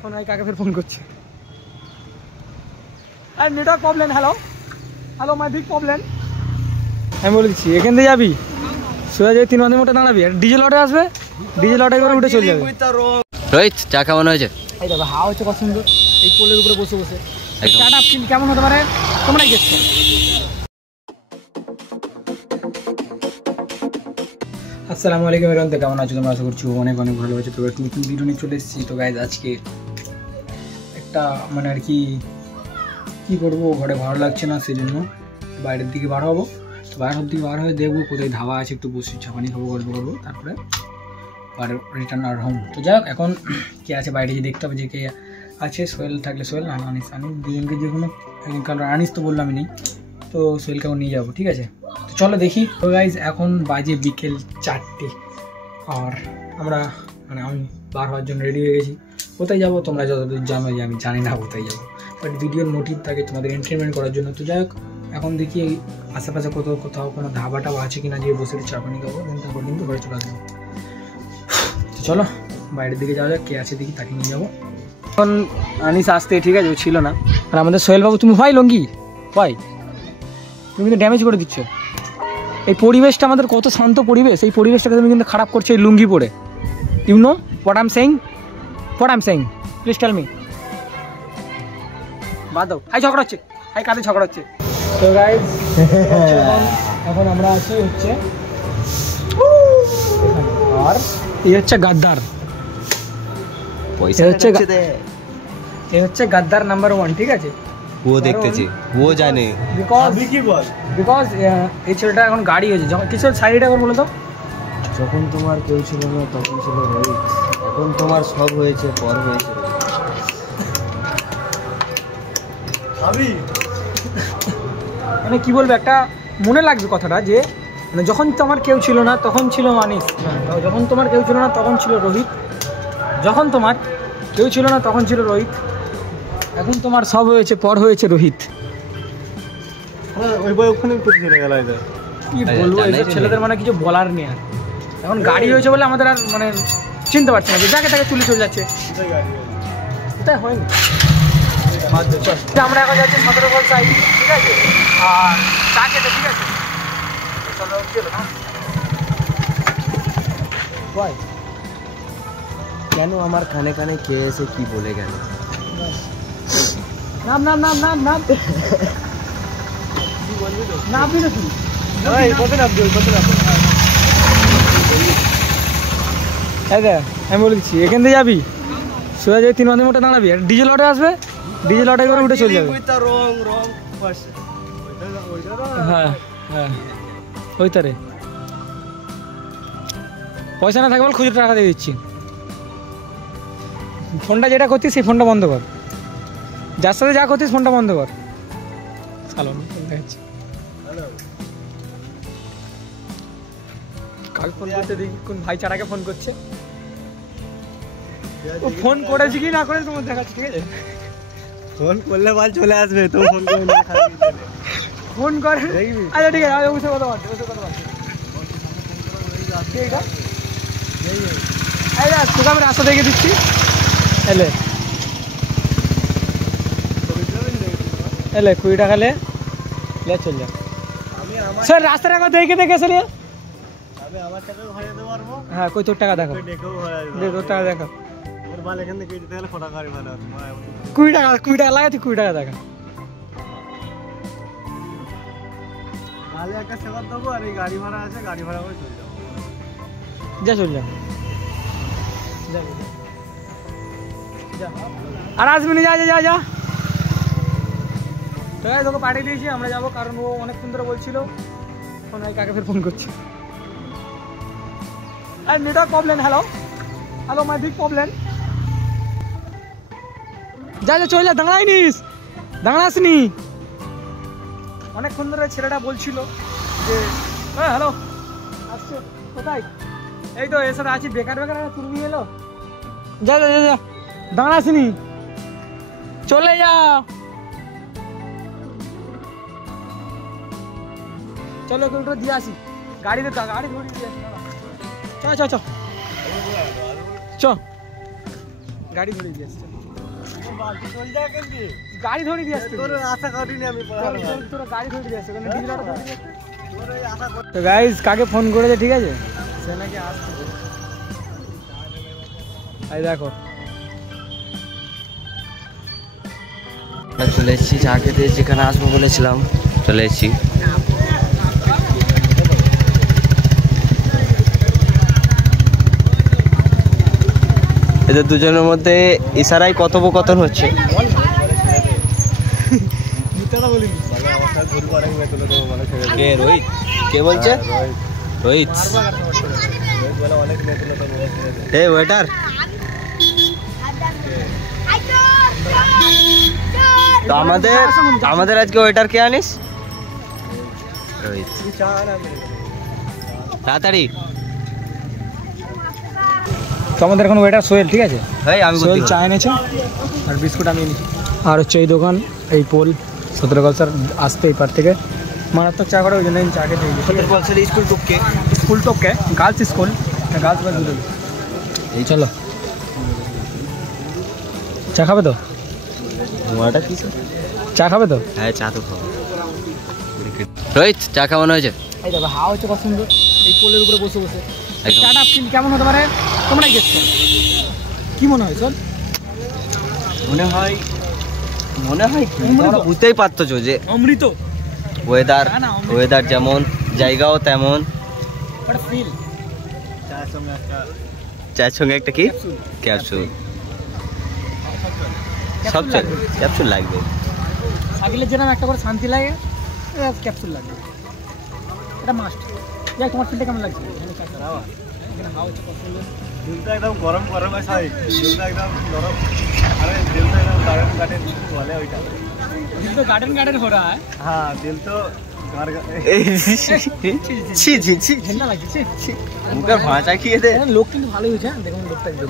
Phone ভাই কাকে ফের ফোন করছে আর network problem. Hello hello my big problem. আমি বলে দিচ্ছি এখান থেকে যাবি সোজা যাবি 3 বান্ধব মোটে দাঁড়াবি আর ডিজেল অটো আসবে, ডিজেল অটো করে উঠে চলে যাবে। রোহিত চা কেমন হয়েছে? এই দেখো হাওয়া হচ্ছে কত সুন্দর এই পোলের উপরে বসে বসে। চাটা কিন্তু কেমন হতে পারে তোমরাই দেখছো। আসসালামু আলাইকুম এরকম তো কেমন আছো তোমরা? আশা করছি অনেক অনেক ভালো আছো। তো নতুন ভিডিও নিয়ে চলে এসেছি। তো গাইজ আজকে একটা মানে আর কি করবো, ঘরে ভালো লাগছে না, সেই জন্য বাইরের দিকে বার হবো। তো বাইরের দিকে বার হয়ে দেখবো কোথায় ধাবা আছে, একটু বসে চাপানি খাবো, গল্প করবো, তারপরে রিটার্ন আর হোম। তো যাই হোক এখন কে আছে বাইরে যে দেখতে হবে যে কে আছে। সোহেল থাকলে সোহেল, আনিস দুজনকে যে কোনো কারণ আনিস তো বললাম আমি নেই, তো সোহেলকেও নিয়ে যাবো, ঠিক আছে? তো চলো দেখি। তো গাইজ এখন বাজে বিকেল 4টে আর আমরা মানে আমি বার হওয়ার জন্য রেডি হয়ে গেছি। কোথায় যাবো তোমরা যতদূর জানো যে আমি জানি না কোথায় যাবো, বাট ভিডিওর মোটিভ থাকে তোমাদের এন্টারটেনমেন্ট করার জন্য। তো যাই হোক এখন দেখি আশেপাশে কোথাও কোনো ধাবা টাবা আছে কিনা, যে বসে চাপানি খাবো, দেন তারপর কিন্তু ঘরে চলে আসবো। তো চলো বাইরের দিকে যাওয়া যাক, কে আছে দেখি তাকে নিয়ে যাবো। এখন আনিস আসতে ঠিক আছে, ও ছিল না। আর আমাদের সোহেল বাবু তুমি হয় লঙ্গি হয়, তুমি কিন্তু ড্যামেজ করে দিচ্ছ এই পরিবেশটা। আমাদের কত শান্ত পরিবেশ, এই পরিবেশটাকে তুমি কিন্তু খারাপ করছো এই লুঙ্গি পরে। You know what I am saying, please tell me. বাদ দাও, হাই ঝগড়া হচ্ছে, হাই কাদের ঝগড়া হচ্ছে। তো গাইজ এখন আমরা আছি হচ্ছে আর এই হচ্ছে গাদ্দার, এই হচ্ছে গাদ্দার নাম্বার 1, ঠিক আছে? ও দেখতেছি, ও জানে বিকজ এই ছেলেটা এখন গাড়ি হয়েছে। যখন কিছু সাইডে এখন বলে দাও, যখন তোমার কেউ ছিল না তখন ছিল রোহিত, এখন তোমার সব হয়েছে পর হয়েছে। মানে কি বলবো, একটা মনে লাগবে কথাটা যে মানে যখন তোমার কেউ ছিল না তখন ছিল আনিস, যখন তোমার কেউ ছিল না তখন ছিল রোহিত, যখন তোমার কেউ ছিল না তখন ছিল রোহিত, এখন তোমার সব হয়েছে পর হয়েছে রোহিত। কি বলবো এইসব ছেলেদের মানে কিছু বলার নেই। আর এখন গাড়ি হয়েছে বলে আমাদের আর মানে চিনতে পারছি না যে যাকে তাকে তুলে চলে যাচ্ছে, এটাই হয়নি। আমরা এখন যাচ্ছি 17 বল সাইড, ঠিক আছে? আর চা খেতে, ঠিক আছে? কেন আমার কানে কানে কে এসে কি বলে গেল? নাম নাম নাম নাম নাম নাম দিলে তুই আমি বলে দিচ্ছি এখান থেকে যাবি সোজা যাবি 3 বান্ধব মোটে দাঁড়াবি আর ডিজেল অটো আসবে, ডিজেল অটো করে উঠে চলে যাবে। হ্যাঁ হ্যাঁ ওই তারে পয়সা না থাকে বল খুচরো টাকা দিয়ে দিচ্ছি। ফোনটা যেটা করছিস সেই ফোনটা বন্ধ কর, যার সাথে যা করছিস ফোনটা বন্ধ কর। চালো কাল ফোন করতে দেখি কোন ভাইচারাকে ফোন করছে, ও ফোন করেছে কি না করে তোমার দেখাচ্ছে, ঠিক আছে? ফোন করলে বল চলে আসবে, তো ফোন করে ফোন করে। আচ্ছা ঠিক আছে, বসে কথা বলতে ঠিক আছে। তোকে আমি রাস্তা দেখে দিচ্ছি, এলে 20 টাকা লে চল যা। স্যার রাস্তাটা একবার দেখে এসে নিয়ে হ্যাঁ কই তোর টাকা দেখো, তোর টাকা দেখো 20 টাকা লাগাচ্ছি, 20 টাকা দেখা যা চল যা আর আসবি না, যা যা যা। তো তোকে পাঠিয়ে দিয়েছি, আমরা যাবো, কারণ ও অনেকক্ষণ ধরে বলছিল ফোন ভাই কাকে ফের ফোন করছে আর network problem. Hello hello my big problem. যা যা চলে যা, দাঁড়াসনি অনেকক্ষণ ধরে ছেলেটা বলছিল যে হ্যাঁ হ্যালো আসছে কোথায়, এই তো এর সাথে আছি, বেকার তুমি এলো, যা যা যা যা দাঁড়াসনি চলে যা। চলো ওটা দিয়ে আসি, গাড়িতে গাড়ি ধরে দিয়ে আসি, চ গাড়ি ধরে দিয়ে আসি। গাড়ি ধরে দিয়ে আসতে আশা করিনি আমি তোরা গাড়ি ধরে দিয়ে আসতে তো গাইজ কাকে ফোন করেছে ঠিক আছে সে নাকি আসছে এই দেখো চলে এসেছি চা খেতে যেখানে আসবো বলেছিলাম চলে এসেছি এদের দুজনের মধ্যে ইশারায় কথোপকথন হচ্ছে কে রোহিত কে বলছে রোহিত এ ওয়েটার তো আমাদের আজকে ওয়েটার কে আনিস রোহিত তাড়াতাড়ি তো আমাদের এখন ওয়েটার সোহেল ঠিক আছে আমি সোহেল চা এনেছে আর বিস্কুট আমি এনেছি আর হচ্ছে এই দোকান এই পোল সতেরোগলসার আসতে এই পার থেকে মারাত্মক চা করে ওই জন্য চা খেতে স্কুল টপকে গার্লস স্কুল গার্লস বয়েজ দুটো এই চলো চা খাবে তো চা খাবে তো হ্যাঁ চা তো খাবো রোহিত চা কেমন হয়েছে এই দেখো হাওয়া হচ্ছে কত সুন্দর এই পোলের উপরে বসে বসে একদম। চাটা ফিল কেমন হতে পারে তোমরাই গেছ কি মনে হয় স্যার মনে হয় কি তোমরা বুঝতেই পারতো যে অমৃত ওয়েদার যেমন জায়গাও তেমন ফিল চায়ের সঙ্গে একটা কি ক্যাপসুল সব চলে ক্যাপসুল লাগবে সাইকেলের যেরকম একটা করে শান্তি লাগে ক্যাপসুল লাগবে এটা মাস্ট যাই তোমার ফিলটা কেমন লাগছে दिल तो एकदम गरम गरम है साई दिल तो एकदम गरम अरे दिल तो एकदम गार्डन वाले ओइटा दिल तो गार्डन हो रहा है हाँ दिल तो ছি ঠান্ডা লাগছে মুখের ভাঁচা খেয়ে দে লোক কিন্তু ভালোই হয়েছে দেখুন লোকটা একদম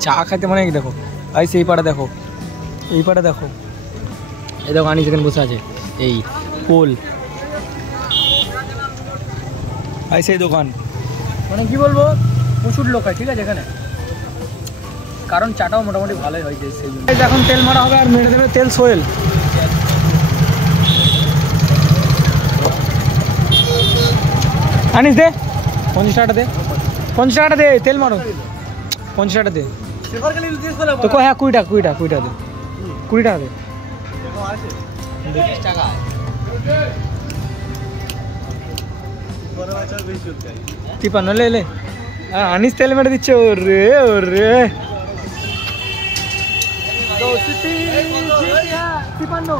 চা খাইতে মানে দেখো আই সেই পাড়া দেখো এই পাড়া দেখো এই দেখো আনি যেখানে বসে আছে এই পোল আই সেই দোকান মানে কি বলবো প্রচুর লোক হয় ঠিক আছে এখানে কারণ চাটাও মোটামুটি ভালোই হয়েছে সেই জন্য এখন তেল মারা হবে আর মেরে দেবে তেল সোহেল আনিস দে 50 টাকা দে 50 টাকা দে তেল মারো 50 টাকা দে তো কো হ্যাঁ 20 টাকা দে 20 টাকা দে 20 টাকা তিপান্ন লে আনিস তেল মেরে দিচ্ছে ওরে তিপান্ন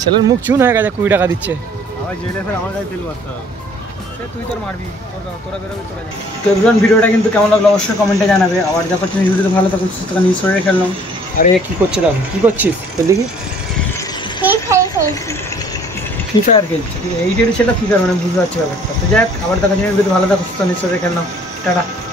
ছেলের মুখ চুন হয়ে গেছে 20 টাকা দিচ্ছে আমার জেলে ফের আমার কাছে দিল মারতে হবে তুই তোর মারবি তোরা বেরোবি তোরা যাবি তো এভরিওয়ান ভিডিওটা কিন্তু কেমন লাগলো অবশ্যই কমেন্টে জানাবে আবার দেখো তুমি ভিডিওতে ভালো থাকো সুস্থ থাকো নিউজ শরীরে খেললাম আরে কি করছে দেখো কি করছিস তো দেখি ফ্রি ফায়ার খেলছি এই ডেটে সেটা ফ্রি ফায়ার মানে বুঝতে পারছি ব্যাপারটা তো যাক আবার দেখো তুমি ভিডিওতে ভালো থাকো সুস্থ নিউজ শরীরে খেললাম টাটা